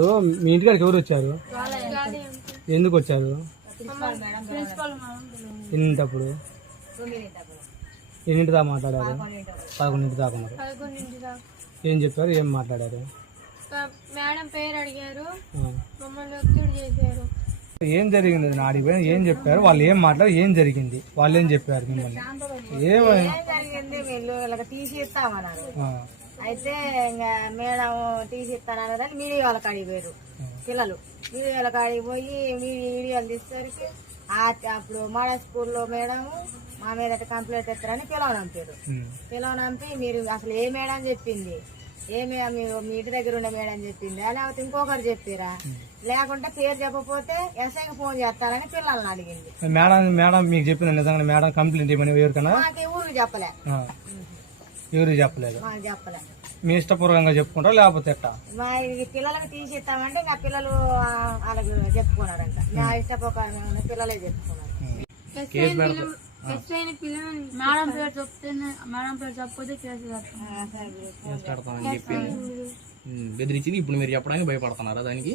ఇప్పుడు మీ ఇంటికాడికి ఎవరు వచ్చారు? ఎందుకు వచ్చారు? ఎన్నింటప్పుడు ఎన్నింటి దాకా మాట్లాడారు? పదకొండింటి దాకా ఉన్నారు ఏం చెప్పారు? ఏం మాట్లాడారు? మేడం పేరు అడిగారు. ఆ. మమ్మల్ని ఒత్తిడి చేశారు. ఏం జరిగింది? నా ఆడికి పోయి ఏం చెప్పారు? వాళ్ళు ఏం మాట్లాడారు? ఏం జరిగింది? వాళ్ళు ఏం చెప్పారు మిమ్మల్ని? ఏమని అయితే ఇంకా మేడం తీసి ఇస్తానన్నదని మీడియా వాళ్ళ కాడికి పోయారు పిల్లలు. మీడియా వాళ్ళ కాడికి పోయి వీడియోలు తీసేసరికి అప్పుడు మాడ స్కూల్లో మేడం మా మీద కంప్లైంట్ ఎత్తారని పిలవనంపారు ఉమ్. పిలవనంపి మీరు అసలు ఏ మేడం చెప్పింది? ఏ మే- ఇంటి దగ్గర ఉన్న మేడం చెప్పింది? లేకపోతే ఇంకొకరు చెప్పారా? లేకుంటే పేరు చెప్పకపోతే ఎస్ఐకి ఫోన్ చేస్తారని పిల్లల్ని అడిగింది. మేడం మేడం మీకు చెప్పింది నిజంగా మేడం కంప్లైంట్ ఇవ్వని ఎవరికైనా? మాకు ఊరికి చెప్పలే. ఆ. ఎవరికి చెప్పలేదు? మాకు చెప్పలే మీ ఇష్టపూర్వకంగా చెప్పుకుంటారా లేకపోతే ఎట్టా మా ఈ పిల్లలకి తీసి ఇస్తామంటే ఇంకా పిల్లలు ఆ, వాళ్ళకి చెప్పుకున్నారంట. నా పిల్లలే చెప్పుకున్నారు. మేడం పేరు చెప్తే మేడం పేరు చెప్పకపోతే కేసు కడతాం పెడతామని చెప్పింది. ఉమ్, బెదిరించింది. ఇప్పుడు మీరు చెప్పడానికి భయపడుతున్నారా దానికి?